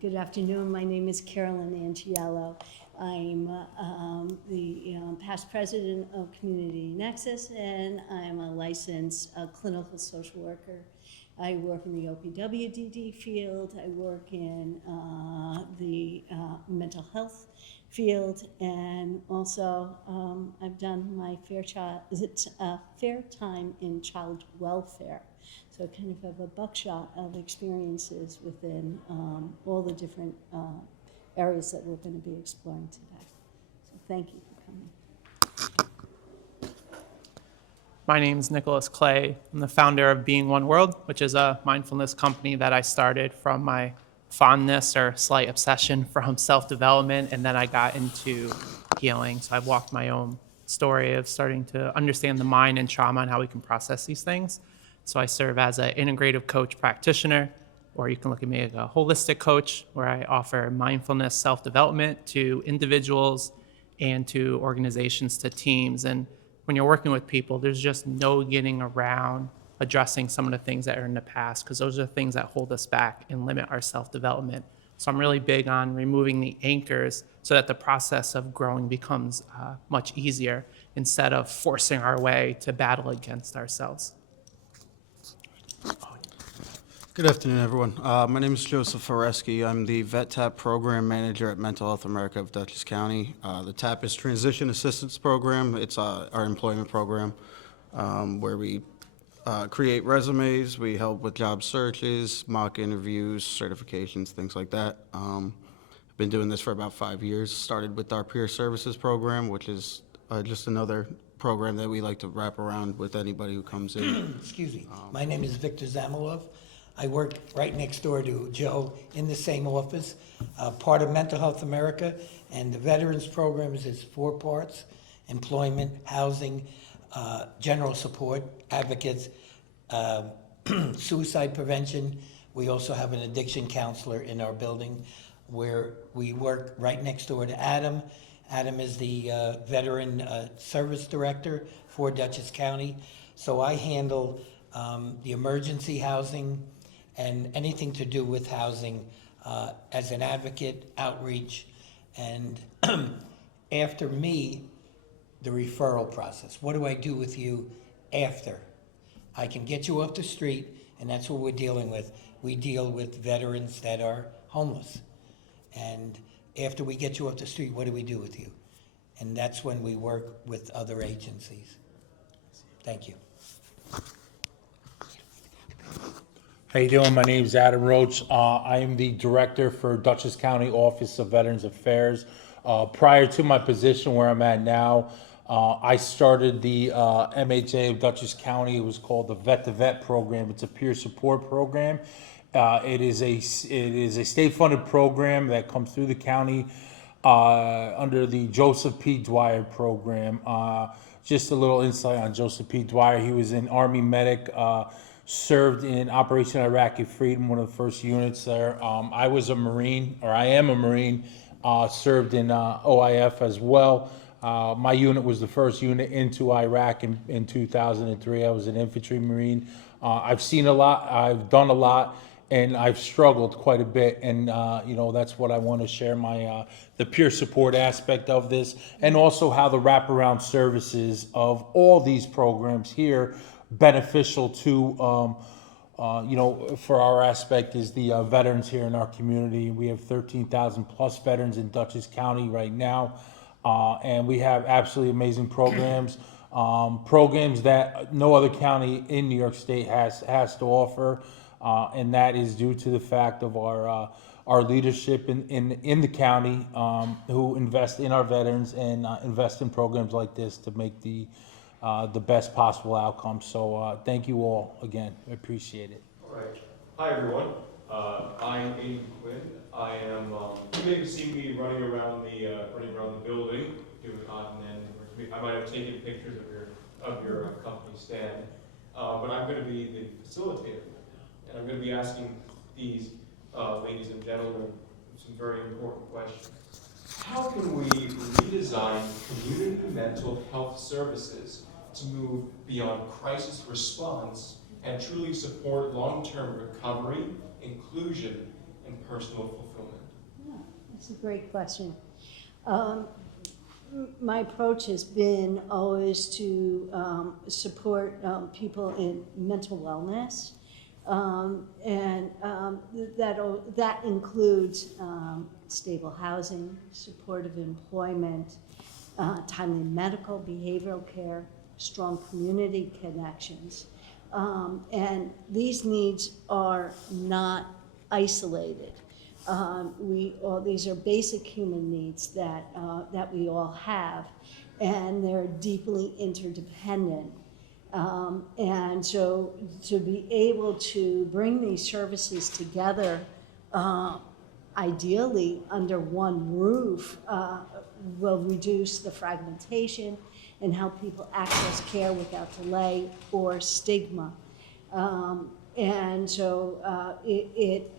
Good afternoon. My name is Caroline Angiello. I'm the past president of Community Nexus, and I'm a licensed clinical social worker. I work in the OPWDD field. I work in the mental health field, and also I've done my fair time in child welfare. So I kind of have a buckshot of experiences within all the different areas that we're going to be exploring today. So thank you for coming. My name is Nicholas Clay. I'm the founder of Being One World, which is a mindfulness company that I started from my fondness or slight obsession from self-development, and then I got into healing. So I've walked my own story of starting to understand the mind and trauma and how we can process these things. So I serve as an integrative coach practitioner, or you can look at me as a holistic coach, where I offer mindfulness self-development to individuals and to organizations, to teams. And when you're working with people, there's just no getting around addressing some of the things that are in the past, because those are the things that hold us back and limit our self-development. So I'm really big on removing the anchors so that the process of growing becomes much easier, instead of forcing our way to battle against ourselves. Good afternoon, everyone. My name is Joseph Horesky. I'm the Vet TAP Program Manager at Mental Health America of Dutchess County. The TAP is Transition Assistance Program. It's our employment program where we create resumes, we help with job searches, mock interviews, certifications, things like that. I've been doing this for about 5 years. Started with our peer services program, which is just another program that we like to wrap around with anybody who comes in. Excuse me. My name is Victor Zamilov. I work right next door to Joe in the same office, part of Mental Health America, and the Veterans Program is 4 parts: employment, housing, general support, advocates, suicide prevention. We also have an addiction counselor in our building where we work right next door to Adam. Adam is the Veteran Service Director for Dutchess County. So I handle the emergency housing and anything to do with housing as an advocate, outreach, and after me, the referral process. What do I do with you after? I can get you off the street, and that's what we're dealing with. We deal with veterans that are homeless. And after we get you off the street, what do we do with you? And that's when we work with other agencies. Thank you. How you doing? My name is Adam Roche. I am the director for Dutchess County Office of Veterans Affairs. Prior to my position where I'm at now, I started the MHA of Dutchess County. It was called the Vet to Vet program. It's a peer support program. It is a state-funded program that comes through the county under the Joseph P. Dwyer program. Just a little insight on Joseph P. Dwyer. He was an Army medic. Served in Operation Iraqi Freedom, one of the first units there. I was a Marine, or I am a Marine, served in OIF as well. My unit was the first unit into Iraq in 2003. I was an infantry Marine. I've seen a lot, I've done a lot, and I've struggled quite a bit. And that's what I want to share, the peer support aspect of this, and also how the wraparound services of all these programs here beneficial to, for our aspect is the veterans here in our community. We have 13,000 plus veterans in Dutchess County right now, and we have absolutely amazing programs, programs that no other county in New York State has to offer, and that is due to the fact of our leadership in the county, who invest in our veterans and invest in programs like this to make the best possible outcome. So thank you all again. I appreciate it. All right. Hi, everyone. I'm Aiden Quinn. I am. You may have seen me running around the building, doing odd and end. I might have taken pictures of your company stand, but I'm going to be the facilitator, and I'm going to be asking these ladies and gentlemen some very important questions. How can we redesign community mental health services to move beyond crisis response and truly support long-term recovery, inclusion, and personal fulfillment? Yeah, that's a great question. My approach has been always to support people in mental wellness, and that includes stable housing, supportive employment, timely medical, behavioral care, strong community connections. And these needs are not isolated. These are basic human needs that we all have, and they're deeply interdependent. And so to be able to bring these services together, ideally under one roof, will reduce the fragmentation and help people access care without delay or stigma. And so it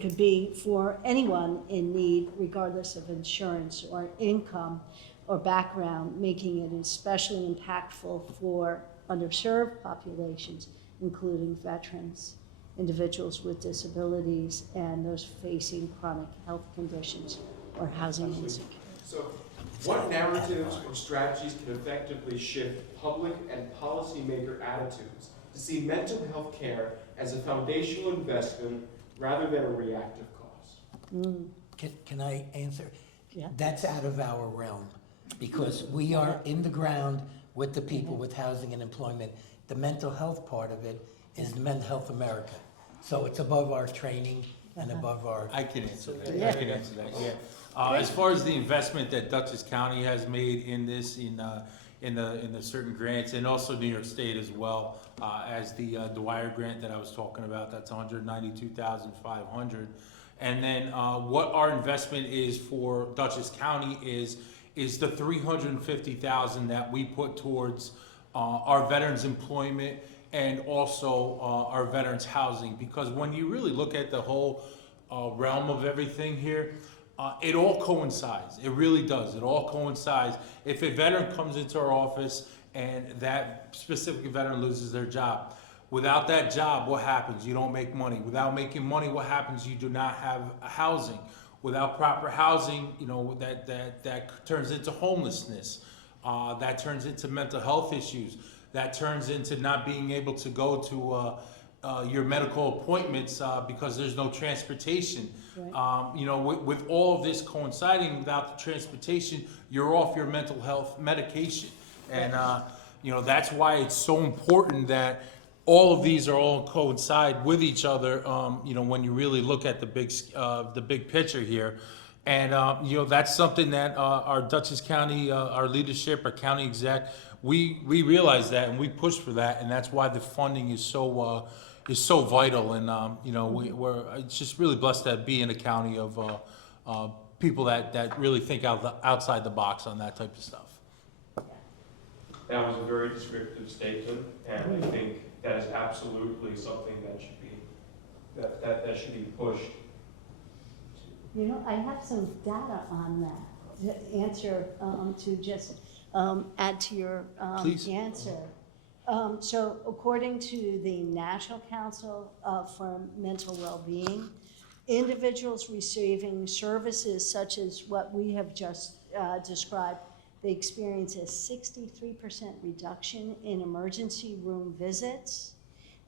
could be for anyone in need, regardless of insurance or income or background, making it especially impactful for underserved populations, including veterans, individuals with disabilities, and those facing chronic health conditions or housing insecurity. So, what narratives or strategies can effectively shift public and policymaker attitudes to see mental health care as a foundational investment rather than a reactive cost? Can I answer? Yeah. That's out of our realm, because we are in the ground with the people with housing and employment. The mental health part of it is the Mental Health America. So it's above our training and above our. I can answer that. Yeah. I can answer that, yeah. As far as the investment that Dutchess County has made in this, in the certain grants, and also New York State as well, as the Dwyer grant that I was talking about, that's $192,500. And then what our investment is for Dutchess County is the $350,000 that we put towards our veterans' employment and also our veterans' housing. Because when you really look at the whole realm of everything here, it all coincides. It really does. It all coincides. If a veteran comes into our office and that specific veteran loses their job, without that job, what happens? You don't make money. Without making money, what happens? You do not have housing. Without proper housing, you know, that turns into homelessness. That turns into mental health issues. That turns into not being able to go to your medical appointments because there's no transportation. Right. You know, with all of this coinciding, without the transportation, you're off your mental health medication. And, you know, that's why it's so important that all of these are all coincide with each other, you know, when you really look at the big picture here. And, you know, that's something that our Dutchess County, our leadership, our county exec, we realize that and we push for that. And that's why the funding is so vital. And, you know, we're just really blessed to be in a county of people that really think outside the box on that type of stuff. That was a very descriptive statement, and I think that is absolutely something that should be that should be pushed. You know, I have some data on that to answer, to just add to your answer. So according to the National Council for Mental Wellbeing, individuals receiving services such as what we have just described, they experience a 63% reduction in emergency room visits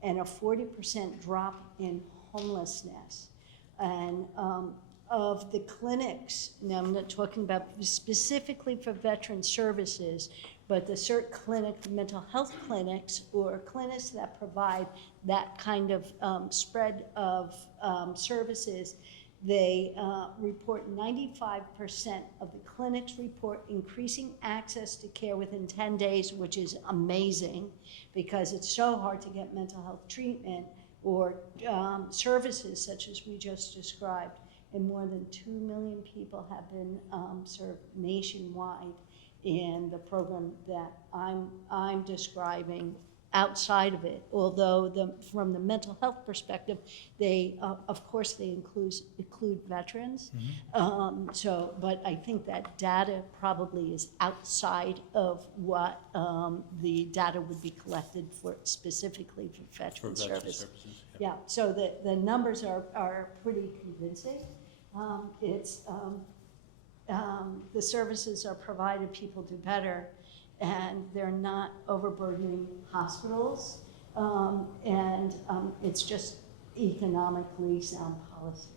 and a 40% drop in homelessness. And of the clinics, now I'm not talking about specifically for veteran services, but the CERT clinic, the mental health clinics, or clinics that provide that kind of spread of services, they report 95% of the clinics report increasing access to care within 10 days, which is amazing because it's so hard to get mental health treatment or services such as we just described. And more than 2 million people have been served nationwide in the program that I'm describing. Outside of it, although from the mental health perspective, they of course they include veterans. Mm-hmm. But I think that data probably is outside of what the data would be collected for specifically for veteran services. Yeah, so the numbers are pretty convincing. The services are provided, people do better, and they're not overburdening hospitals, it's just economically sound policy.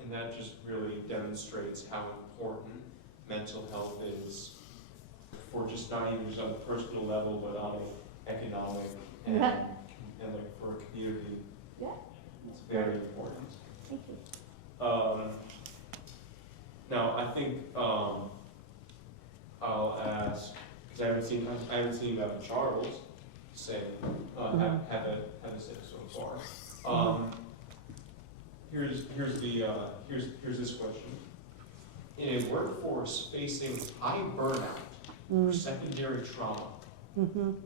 And that just really demonstrates how important mental health is for just not even just on a personal level, but on an economic and, Yeah. and like for a community. Yeah. It's very important. Thank you. Now I think I'll ask, because I haven't seen Charles say have a say so far. Here's this question. In a workforce facing high burnout or secondary trauma,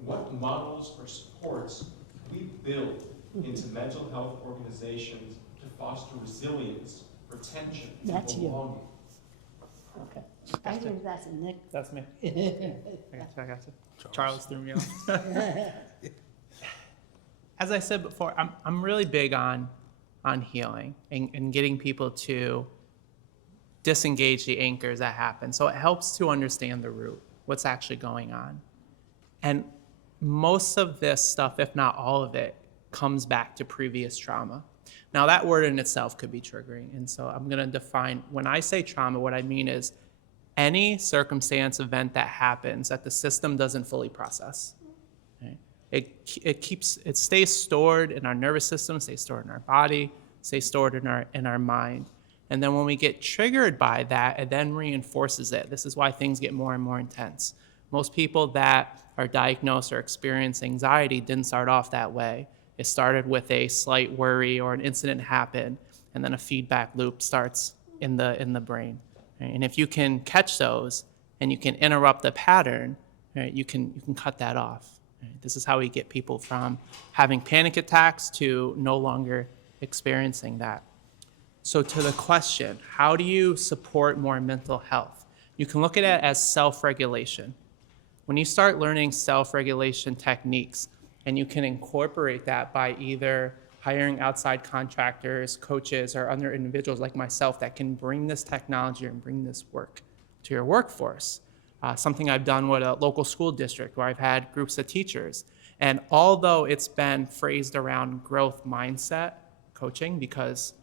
what models or supports can we build into mental health organizations to foster resilience, retention, and That's you. belonging? Okay. I think that's a Nick. That's me. I got you. Charles threw me off. As I said before, I'm really big on healing and getting people to disengage the anchors that happen. So it helps to understand the root, what's actually going on. And most of this stuff, if not all of it, comes back to previous trauma. Now that word in itself could be triggering. And so I'm gonna define, when I say trauma, what I mean is any circumstance, event that happens that the system doesn't fully process. Okay? It stays stored in our nervous system, stays stored in our body, stays stored in our mind. And then when we get triggered by that, it then reinforces it. This is why things get more and more intense. Most people that are diagnosed or experience anxiety didn't start off that way. It started with a slight worry or an incident happened, and then a feedback loop starts in the brain. Right? And if you can catch those and you can interrupt the pattern, right, you can cut that off. Right? This is how we get people from having panic attacks to no longer experiencing that. So to the question, how do you support more mental health? You can look at it as self-regulation. When you start learning self-regulation techniques, and you can incorporate that by either hiring outside contractors, coaches, or other individuals like myself that can bring this technology and bring this work to your workforce. Something I've done with a local school district where I've had groups of teachers. And although it's been phrased around growth mindset coaching, because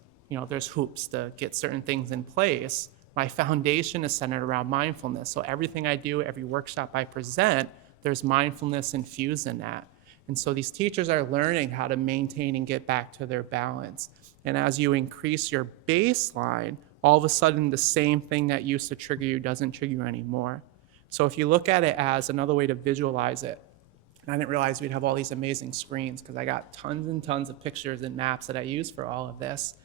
there's hoops to get certain things in place, my foundation is centered around mindfulness. So everything I do, every workshop I present, there's mindfulness infused in that. And so these teachers are learning how to maintain and get back to their balance. And as you increase your baseline, all of a sudden the same thing that used to trigger you doesn't trigger you anymore. So if you look at it as another way to visualize it, and I didn't realize we'd have all these amazing screens because I got tons and tons of pictures and maps that I use for all of this.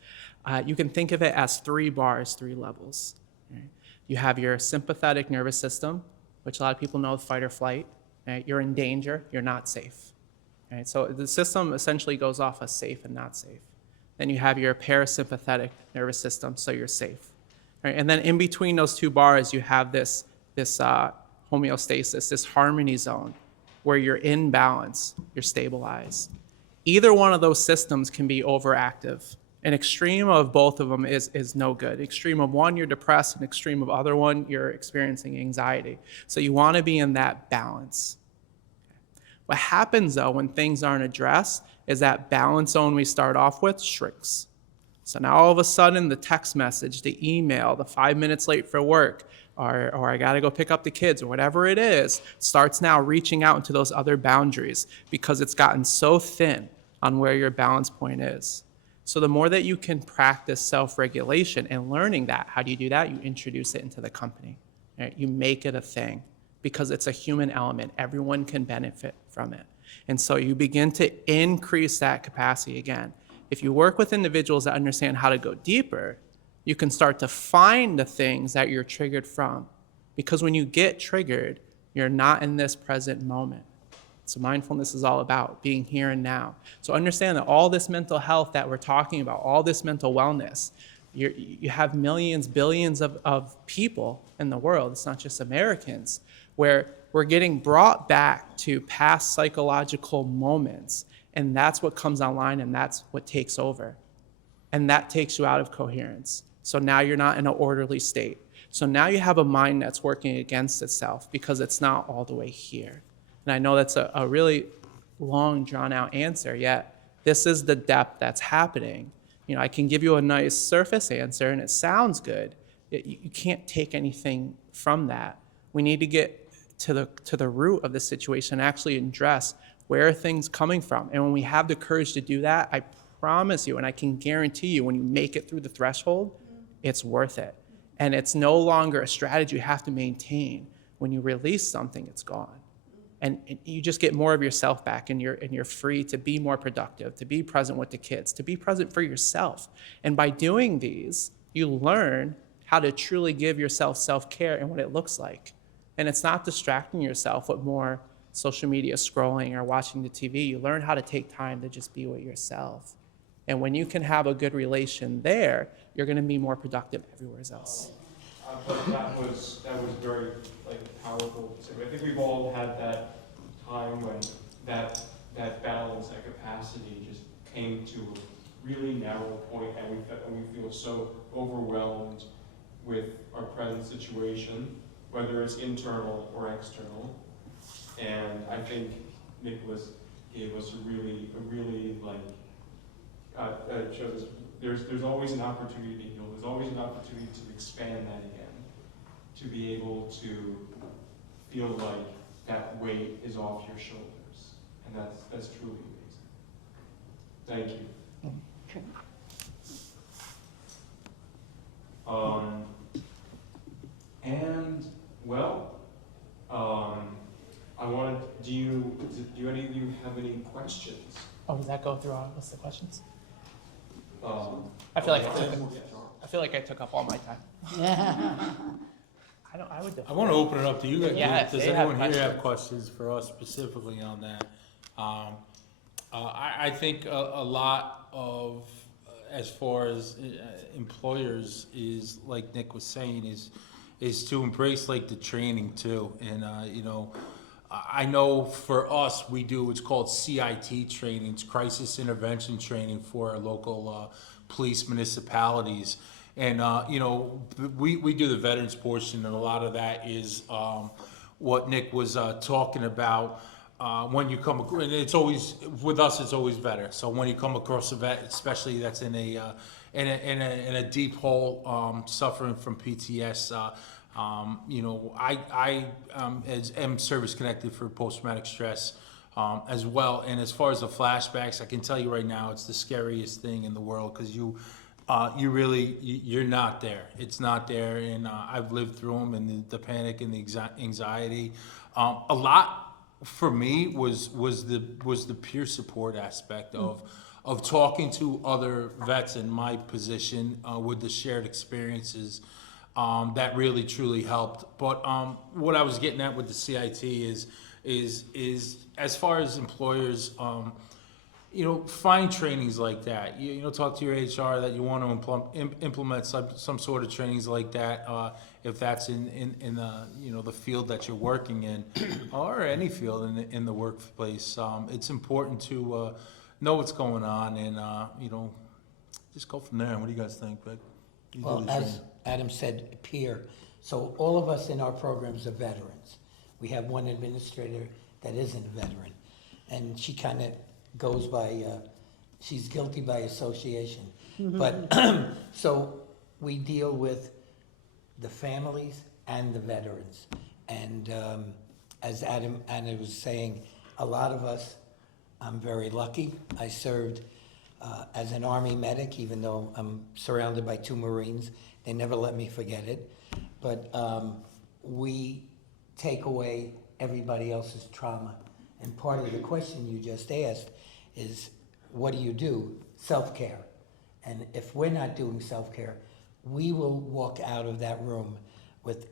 You can think of it as 3 bars, 3 levels. Right? You have your sympathetic nervous system, which a lot of people know, fight or flight. Right? You're in danger, you're not safe. Right? So the system essentially goes off as safe and not safe. Then you have your parasympathetic nervous system, so you're safe. Right? And then in between those 2 bars, you have this homeostasis, this harmony zone, where you're in balance, you're stabilized. Either one of those systems can be overactive. An extreme of both of them is no good. Extreme of one, you're depressed. An extreme of other one, you're experiencing anxiety. So you want to be in that balance. What happens, though, when things aren't addressed is that balance zone we start off with shrinks. So now all of a sudden, the text message, the email, the 5 minutes late for work, or I got to go pick up the kids, or whatever it is, starts now reaching out into those other boundaries because it's gotten so thin on where your balance point is. So the more that you can practice self-regulation and learning that, how do you do that? You introduce it into the company. Right? You make it a thing because it's a human element. Everyone can benefit from it. And so you begin to increase that capacity again. If you work with individuals that understand how to go deeper, you can start to find the things that you're triggered from. Because when you get triggered, you're not in this present moment. So mindfulness is all about being here and now. So understand that all this mental health that we're talking about, all this mental wellness, you have millions, billions of people in the world, it's not just Americans, where we're getting brought back to past psychological moments And that's what comes online, and that's what takes over. And that takes you out of coherence. So now you're not in an orderly state. So now you have a mind that's working against itself because it's not all the way here. And I know that's a really long, drawn-out answer, yet this is the depth that's happening. I can give you a nice surface answer, and it sounds good. You can't take anything from that. We need to get to the root of the situation and actually address where are things coming from. And when we have the courage to do that, I promise you, and I can guarantee you, when you make it through the threshold, it's worth it. And it's no longer a strategy you have to maintain. When you release something, it's gone. And you just get more of yourself back, and you're free to be more productive, to be present with the kids, to be present for yourself. And by doing these, you learn how to truly give yourself self-care and what it looks like. And it's not distracting yourself with more social media scrolling or watching the TV. You learn how to take time to just be with yourself. And when you can have a good relation there, you're going to be more productive everywhere else. But that was very powerful too. I think we've all had that time when that balance, that capacity just came to a really narrow point, and we feel so overwhelmed with our present situation, whether it's internal or external. And I think Nicholas gave us a really shows us there's always an opportunity to heal. There's always an opportunity to expand that again, to be able to feel like that weight is off your shoulders, and that's truly amazing. Thank you. Okay. And well, I wanted. Do any of you have any questions? Oh, does that go through our list of questions? I feel like I took up all my time. I would. I want to open it up to you guys. Yeah, if Does they have anyone here have questions for us specifically on that? I think a lot of, as far as employers, is like Nick was saying, is to embrace the training too. And I know for us, we do what's called CIT training, it's crisis intervention training for our local police municipalities. And, we do the veterans portion, and a lot of that is what Nick was talking about. When you come, and it's always, with us, it's always better. So when you come across a vet, especially that's in a deep hole, suffering from PTS, I am service connected for post-traumatic stress as well. And as far as the flashbacks, I can tell you right now, it's the scariest thing in the world, because you're not there. It's not there, and I've lived through them, and the panic and the anxiety. A lot for me was the peer support aspect of talking to other vets in my position with the shared experiences. That really truly helped. But what I was getting at with the CIT is as far as employers, find trainings like that. Talk to your HR that you want to implement some sort of trainings like that. If that's in the field that you're working in, or any field in the workplace, it's important to know what's going on, and just go from there. What do you guys think, Beck? Well, as Adam said, peer. So all of us in our programs are veterans. We have one administrator that isn't a veteran, and she kind of goes by, she's guilty by association. But so we deal with the families and the veterans. And as Anna was saying, a lot of us, I'm very lucky. I served as an Army medic, even though I'm surrounded by 2 Marines. They never let me forget it. But we take away everybody else's trauma. And part of the question you just asked is, what do you do? Self-care. And if we're not doing self-care, we will walk out of that room with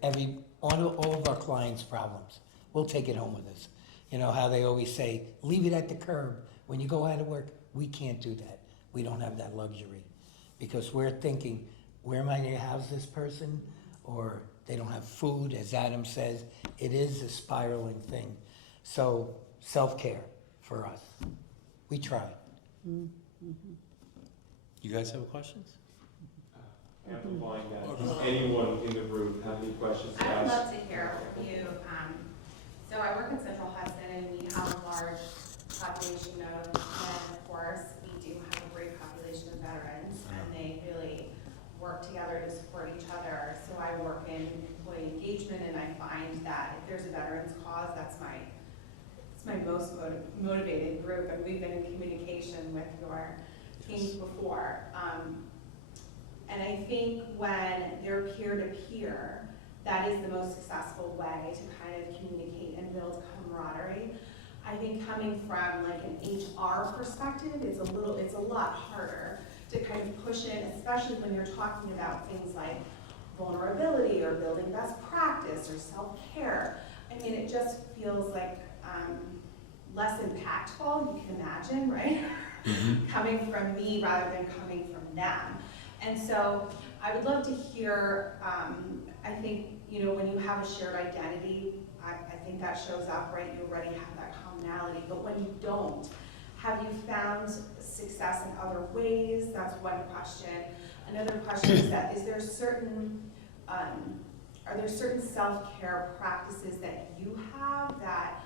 all of our clients' problems. We'll take it home with us. You know how they always say, leave it at the curb. When you go out of work, we can't do that. We don't have that luxury, because we're thinking, where am I going to house this person? Or they don't have food, as Adam says. It is a spiraling thing. So self-care for us. We try. You guys have questions? Amplifying that, does anyone in the room have any questions to I would ask? love to hear from you. So I work in Central Hudson and we have a large population of men, of course. We do have a great population of veterans and they really work together to support each other. So I work in employee engagement and I find that if there's a veterans cause, it's my most motivated group, and we've been in communication with your teams before. And I think when they're peer-to-peer, that is the most successful way to kind of communicate and build camaraderie. I think coming from like an HR perspective, it's a lot harder to kind of push in, especially when you're talking about things like vulnerability or building best practice or self-care. I mean, it just feels like less impactful, you can imagine, right? Coming from me rather than coming from them. And so I would love to hear, I think, when you have a shared identity, I think that shows up, right? You already have that commonality, but when you don't, have you found success in other ways? That's one question. Another question is that, are there certain self-care practices that you have that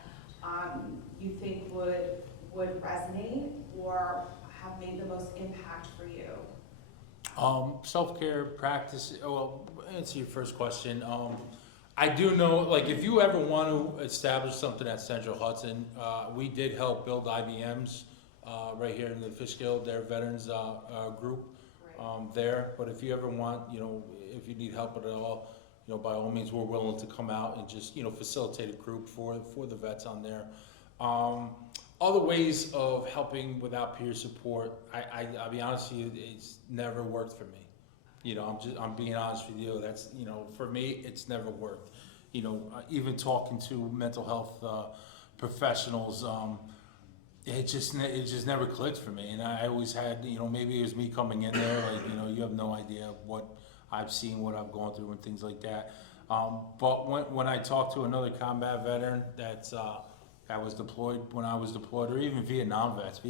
you think would resonate or have made the most impact for you? Self-care practice, well, answer your first question. I do know, like, if you ever want to establish something at Central Hudson, we did help build IBMs right here in the Fishkill, their veterans group there. But if you ever want, if you need help at all, by all means, we're willing to come out and just, facilitate a group for the vets on there. Other ways of helping without peer support, I'll be honest with you, it's never worked for me. I'm being honest with you. That's, for me, it's never worked. Even talking to mental health professionals, it just never clicked for me. And I always had, maybe it was me coming in there, like, you have no idea what I've seen, what I've gone through, and things like that. But when I talk to another combat veteran that was deployed when I was deployed, or even Vietnam vets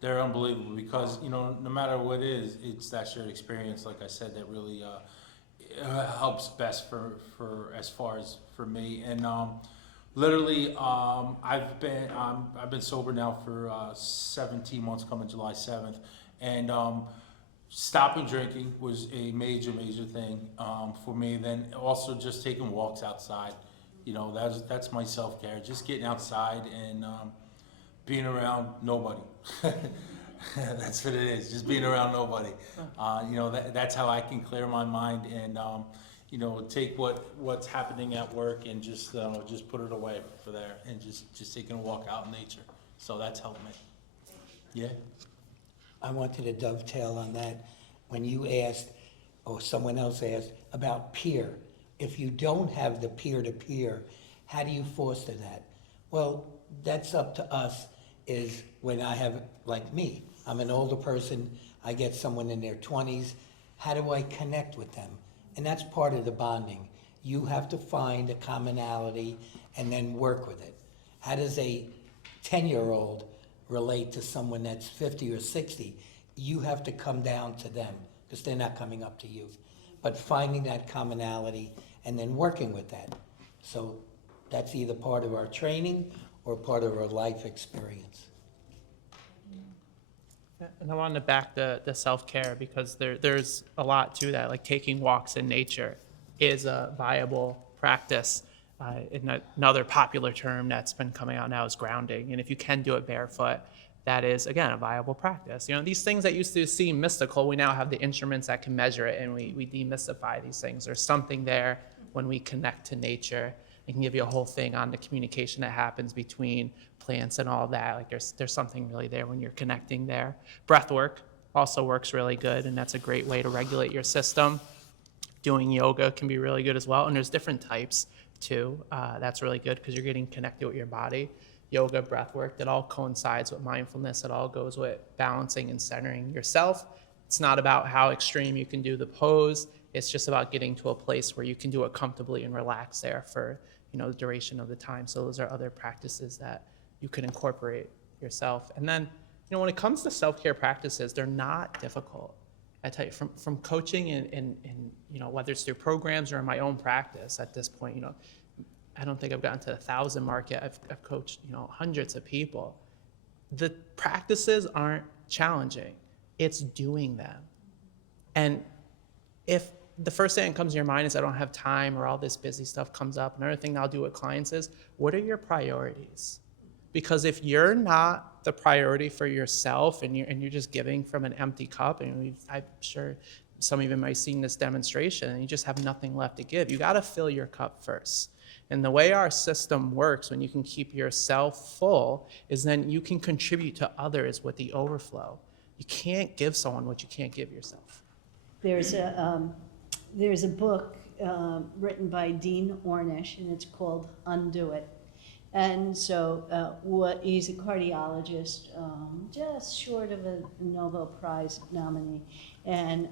they're unbelievable because, no matter what it is, it's that shared experience, like I said, that really helps best for as far as for me. And literally, I've been sober now for 17 months, coming July 7th, and stopping drinking was a major thing for me. Then also just taking walks outside. That's my self-care, just getting outside and being around nobody. That's what it is, just being around nobody. That's how I can clear my mind and, take what's happening at work and just put it away for there and just taking a walk out in nature. So that's helped me. Yeah. I wanted to dovetail on that. When you asked, or someone else asked, about peer, if you don't have the peer-to-peer, how do you foster that? Well, that's up to us, is when I have, like me, I'm an older person, I get someone in their 20s, how do I connect with them? And that's part of the bonding. You have to find a commonality and then work with it. How does a 10-year-old relate to someone that's 50 or 60? You have to come down to them because they're not coming up to you. But finding that commonality and then working with that. So that's either part of our training or part of our life experience. And I wanted to back the self-care because there's a lot to that, like taking walks in nature is a viable practice. Another popular term that's been coming out now is grounding. And if you can do it barefoot, that is, again, a viable practice. These things that used to seem mystical, we now have the instruments that can measure it, and we demystify these things. There's something there when we connect to nature. It can give you a whole thing on the communication that happens between plants and all that. Like there's something really there when you're connecting there. Breath work also works really good, and that's a great way to regulate your system. Doing yoga can be really good as well, and there's different types too. That's really good because you're getting connected with your body. Yoga, breath work, that all coincides with mindfulness. It all goes with balancing and centering yourself. It's not about how extreme you can do the pose. It's just about getting to a place where you can do it comfortably and relax there for the duration of the time. So those are other practices that you can incorporate yourself. And then, when it comes to self-care practices, they're not difficult. I tell you, from coaching and whether it's through programs or in my own practice at this point, I don't think I've gotten to the 1,000 mark yet. I've coached, hundreds of people. The practices aren't challenging. It's doing them. And if the first thing that comes to your mind is I don't have time or all this busy stuff comes up, another thing I'll do with clients is, what are your priorities? Because if you're not the priority for yourself and you're just giving from an empty cup, and I'm sure some of you might have seen this demonstration, and you just have nothing left to give, you got to fill your cup first. And the way our system works, when you can keep yourself full, is then you can contribute to others with the overflow. You can't give someone what you can't give yourself. There's a book written by Dean Ornish, and it's called Undo It. And so he's a cardiologist, just short of a Nobel Prize nominee. And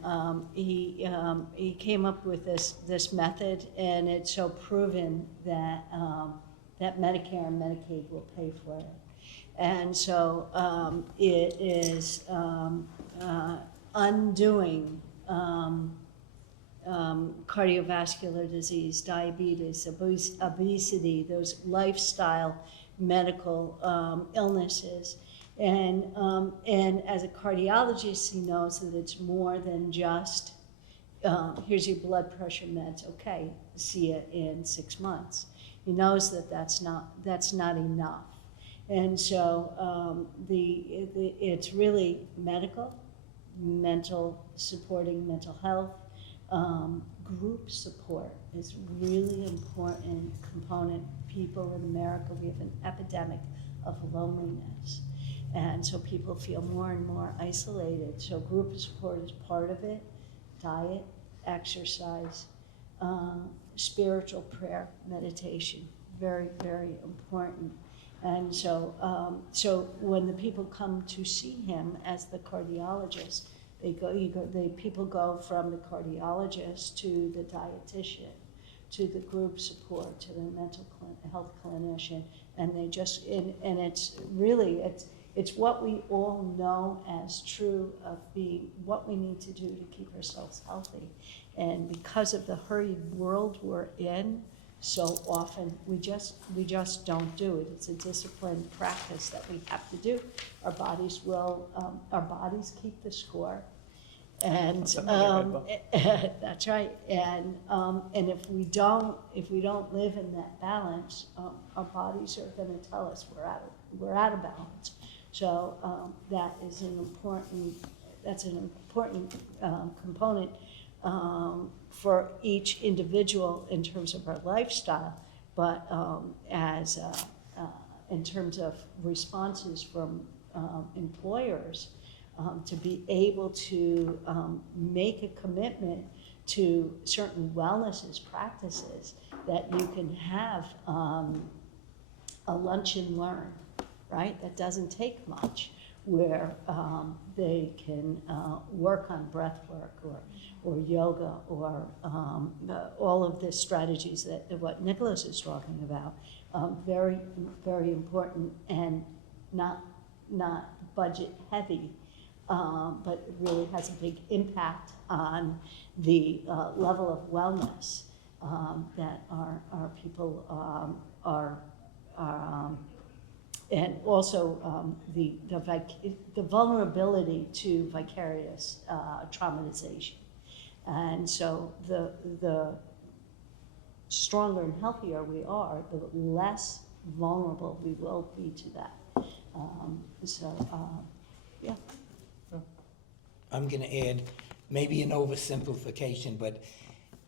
he came up with this method, and it's so proven that that Medicare and Medicaid will pay for it. And so it is undoing cardiovascular disease, diabetes, obesity, those lifestyle medical illnesses. And as a cardiologist, he knows that it's more than just, here's your blood pressure meds, okay, see you in 6 months. He knows that that's not enough. And so it's really medical, supporting mental health. Group support is really important component. People in America, we have an epidemic of loneliness. And so people feel more and more isolated. So group support is part of it. Diet, exercise, spiritual prayer, meditation, very, very important. And so, so when the people come to see him as the cardiologist, people go from the cardiologist to the dietitian, to the group support, to the mental health clinician, and they just, and it's really, it's what we all know as true of being, what we need to do to keep ourselves healthy. And because of the hurried world we're in, so often we just don't do it. It's a disciplined practice that we have to do. Our bodies keep the score. And that's right. And if we don't live in that balance, our bodies are going to tell us we're out of balance. So that's an important component for each individual in terms of our lifestyle, but in terms of responses from employers, to be able to make a commitment to certain wellness practices, that you can have a lunch and learn, right? That doesn't take much, where they can work on breath work or yoga or all of the strategies that what Nicholas is talking about. Very, very important, and not budget heavy, but it really has a big impact on the level of wellness that our people are and also the vulnerability to vicarious traumatization. And so the stronger and healthier we are, the less vulnerable we will be to that. Yeah. I'm going to add maybe an oversimplification, but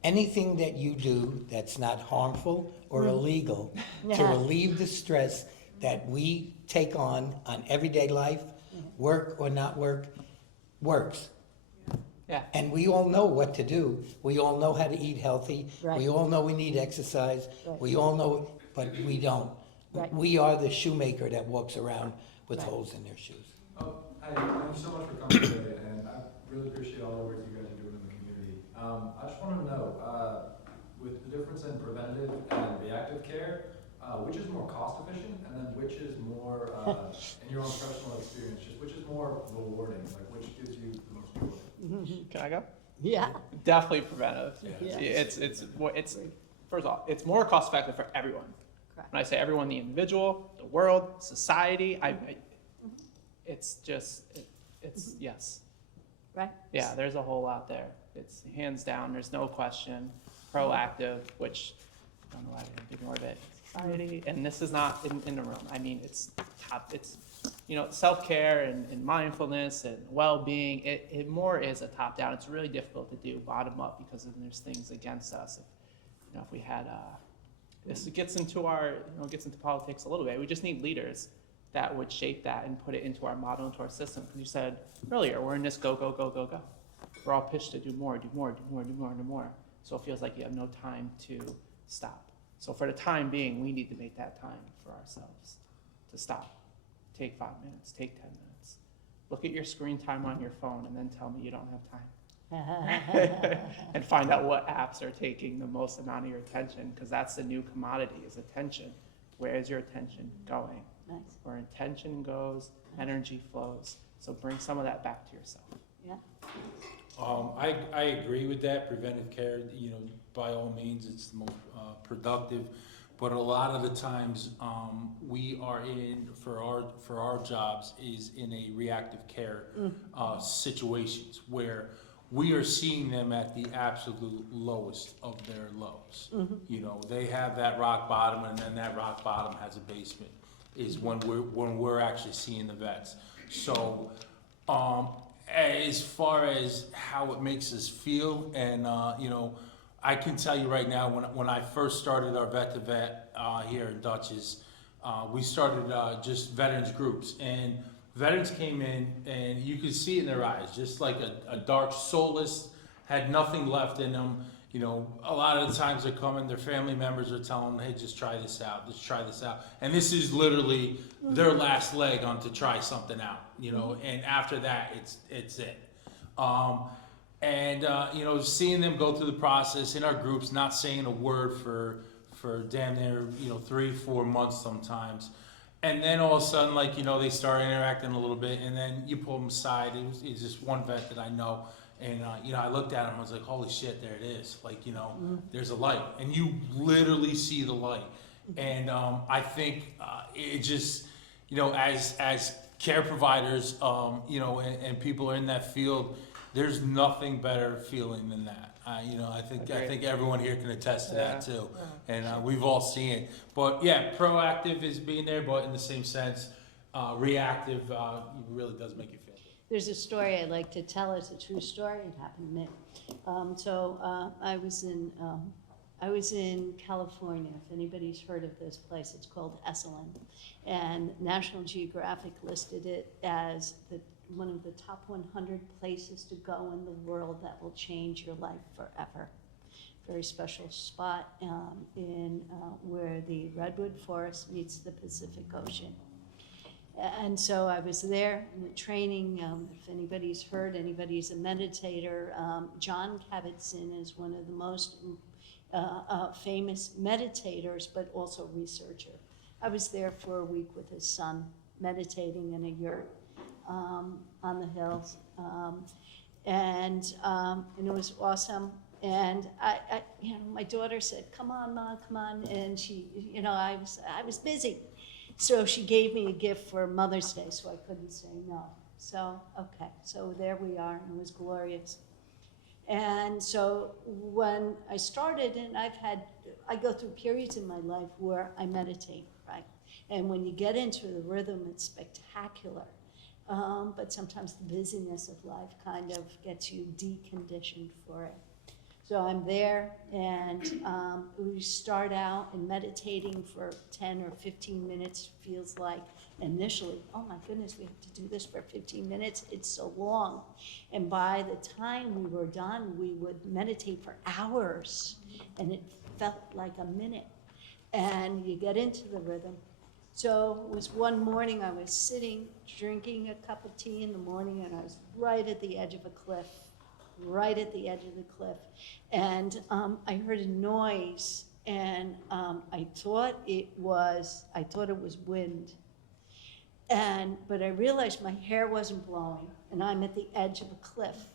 anything that you do that's not harmful or illegal to relieve the stress that we take on everyday life, work or not work, works. Yeah. And we all know what to do. We all know how to eat healthy. Right. We all know we need exercise. Right. We all know, but we don't. Right. We are the shoemaker that walks around with holes in their shoes. Oh, hi, thank you so much for coming today, and I really appreciate all the work you guys are doing in the community. I just want to know, with the difference in preventative and reactive care, which is more cost efficient, and then which is more, in your own personal experience, just which is more rewarding, like which gives you the most joy? Can I go? Yeah. Definitely preventive. Yeah. It's first of all, it's more cost effective for everyone. Correct. When I say everyone, the individual, the world, society, it's just, it's, yes. Right? Yeah, there's a whole lot there. It's hands down, there's no question, proactive, which, I don't know why I didn't think more of it, society, and this is not in the room. I mean, it's top, it's, self-care and mindfulness and well-being, it more is a top-down. It's really difficult to do bottom-up because there's things against us. If we had, this gets into gets into politics a little bit. We just need leaders that would shape that and put it into our model, into our system. Because you said earlier, we're in this go, go, go, go, go. We're all pitched to do more, do more, do more, do more, do more. So it feels like you have no time to stop. So for the time being, we need to make that time for ourselves to stop. Take 5 minutes, take 10 minutes. Look at your screen time on your phone and then tell me you don't have time. And find out what apps are taking the most amount of your attention, because that's the new commodity, is attention. Where is your attention going? Nice. Where intention goes, energy flows. So bring some of that back to yourself. Yeah. I agree with that. Preventive care, by all means, it's the most productive. But a lot of the times, we are for our jobs is in a reactive care situations where we are seeing them at the absolute lowest of their lows. They have that rock bottom, and then that rock bottom has a basement. Is when we're actually seeing the vets. So, as far as how it makes us feel, and I can tell you right now, when I first started our vet to vet here in Dutchess, we started just veterans groups, and veterans came in, and you could see it in their eyes, just like a dark, soulless, had nothing left in them. A lot of the times they're coming, their family members are telling them, hey, just try this out, and this is literally their last leg on to try something out, and after that, it's it. Seeing them go through the process in our groups, not saying a word for damn near 3-4 months sometimes, and then all of a sudden, they start interacting a little bit, and then you pull them aside. It was just one vet that I know, and I looked at him, I was like, holy shit, there it is, there's a light, and you literally see the light, and I think it just as care providers, and people in that field, there's nothing better feeling than that. I think everyone here can attest to that too, and we've all seen it. But yeah, proactive is being there, but in the same sense, reactive really does make you feel good. There's a story I like to tell. It's a true story. It happened to me. I was in California. If anybody's heard of this place, it's called Esalen, and National Geographic listed it as one of the top 100 places to go in the world that will change your life forever. Very special spot where the redwood forest meets the Pacific Ocean. And so I was there in the training. If anybody's a meditator, John Kabat-Zinn is one of the most famous meditators, but also researcher. I was there for a week with his son, meditating in a yurt on the hills, and it was awesome. And my daughter said, "Come on, Mom, come on," and she, I was busy. So she gave me a gift for Mother's Day, so I couldn't say no. So, okay, so there we are, and it was glorious. And so when I started, and I go through periods in my life where I meditate, right? And when you get into the rhythm, it's spectacular. But sometimes the busyness of life kind of gets you deconditioned for it. So I'm there, and we start out and meditating for 10 or 15 minutes, feels like initially, oh my goodness, we have to do this for 15 minutes, it's so long. And by the time we were done, we would meditate for hours, and it felt like a minute. And you get into the rhythm. So it was one morning I was sitting, drinking a cup of tea in the morning, and I was right at the edge of a cliff. And I heard a noise, and I thought it was wind. But I realized my hair wasn't blowing, and I'm at the edge of a cliff.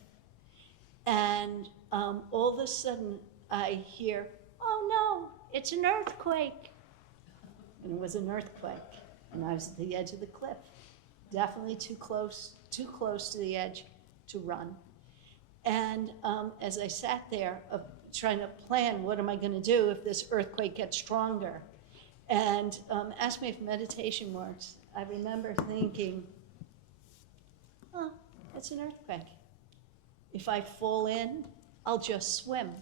And all of a sudden, I hear, "Oh no, it's an earthquake." And it was an earthquake, and I was at the edge of the cliff. Definitely too close to the edge to run. And as I sat there trying to plan, what am I gonna do if this earthquake gets stronger? And asked me if meditation works. I remember thinking, oh, it's an earthquake. If I fall in, I'll just swim,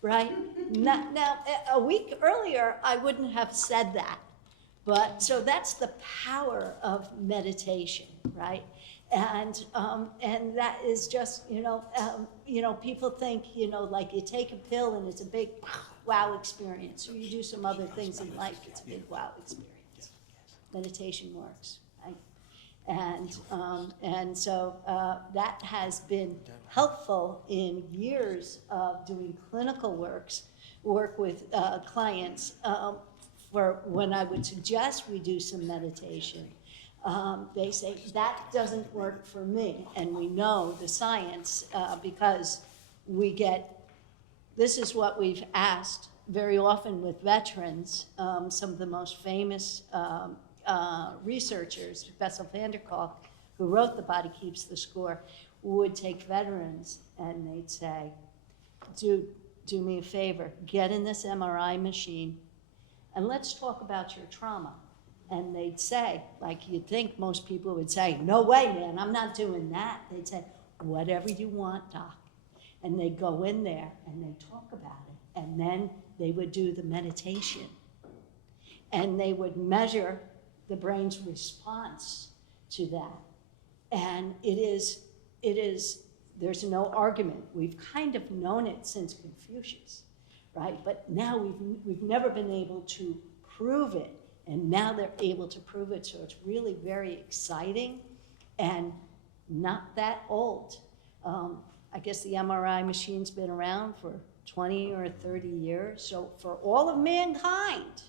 right? Now, a week earlier, I wouldn't have said that. But, so that's the power of meditation, right? And that is just, people think, like you take a pill and it's a big wow experience, or you do some other things in life, it's a big wow experience. Meditation works, right? And so that has been helpful in years of doing clinical work with clients. For when I would suggest we do some meditation, they say, that doesn't work for me. And we know the science because this is what we've asked very often with veterans. Some of the most famous researchers, Bessel van der Kolk, who wrote The Body Keeps the Score, would take veterans and they'd say, do me a favor, get in this MRI machine and let's talk about your trauma. And they'd say, like you'd think most people would say, no way, man, I'm not doing that. They'd say, whatever you want, doc. And they'd go in there and they'd talk about it. And then they would do the meditation. And they would measure the brain's response to that. And there's no argument. We've kind of known it since Confucius, right? But now we've never been able to prove it, and now they're able to prove it, so it's really very exciting and not that old. I guess the MRI machine's been around for 20 or 30 years, so for all of mankind,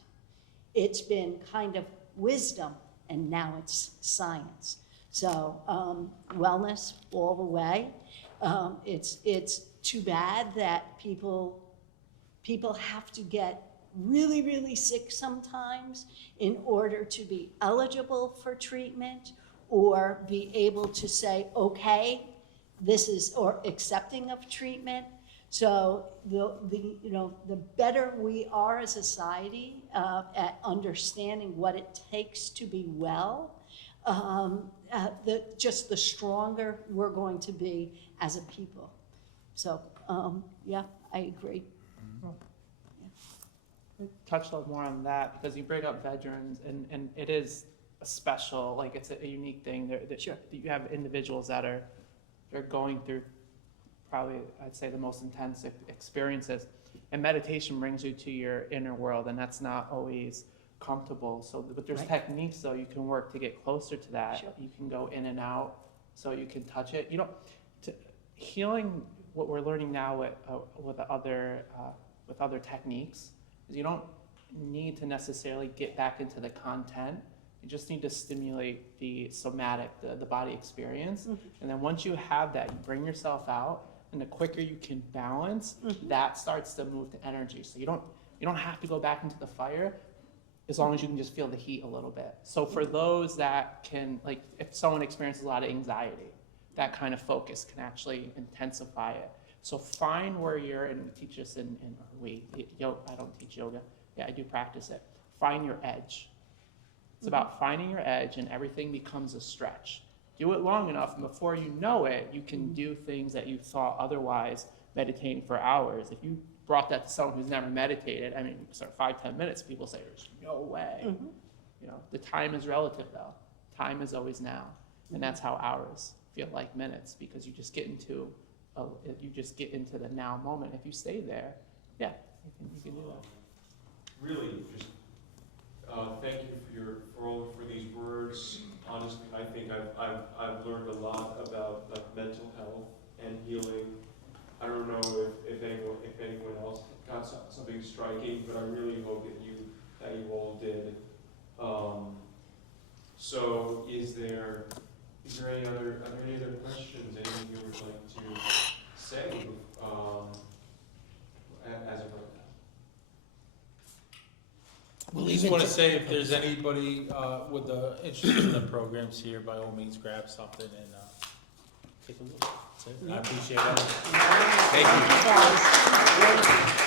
it's been kind of wisdom, and now it's science. So wellness all the way. It's too bad that people have to get really, really sick sometimes in order to be eligible for treatment or be able to say, okay, or accepting of treatment. So the better we are as a society at understanding what it takes to be well, just the stronger we're going to be as a people. So yeah, I agree. Touch a little more on that because you bring up veterans and it is a special, like it's a unique thing. Sure. You have individuals that are going through probably, I'd say, the most intense experiences. And meditation brings you to your inner world, and that's not always comfortable. So, but there's techniques though you can work to get closer to that. Sure. You can go in and out, so you can touch it. Healing. What we're learning now with other techniques is you don't need to necessarily get back into the content. You just need to stimulate the somatic, the body experience. Mm-hmm. And then once you have that, you bring yourself out, and the quicker you can balance, mm-hmm. that starts to move to energy. So you don't have to go back into the fire as long as you can just feel the heat a little bit. So for those that can, like if someone experiences a lot of anxiety, that kind of focus can actually intensify it. So find where you're, and we teach this I don't teach yoga. Yeah, I do practice it. Find your edge. It's about finding your edge, and everything becomes a stretch. Do it long enough, and before you know it, you can do things that you thought otherwise meditating for hours. If you brought that to someone who's never meditated, I mean, start 5-10 minutes, people say, there's no way. Mm-hmm. The time is relative though. Time is always now. And that's how hours feel like minutes, because you just get into the now moment. If you stay there, yeah, you can do that. Really, just thank you for these words. Honestly, I think I've learned a lot about mental health and healing. I don't know if anyone else got something absolutely striking, but I really hope that you all did. So is there any other questions, anything you would like to say, as of right now? We'll I just even want to ta- say if there's anybody with the interest in the programs here, by all means, grab something and take a look. That's it. I appreciate it. Thank you. Thank you, guys.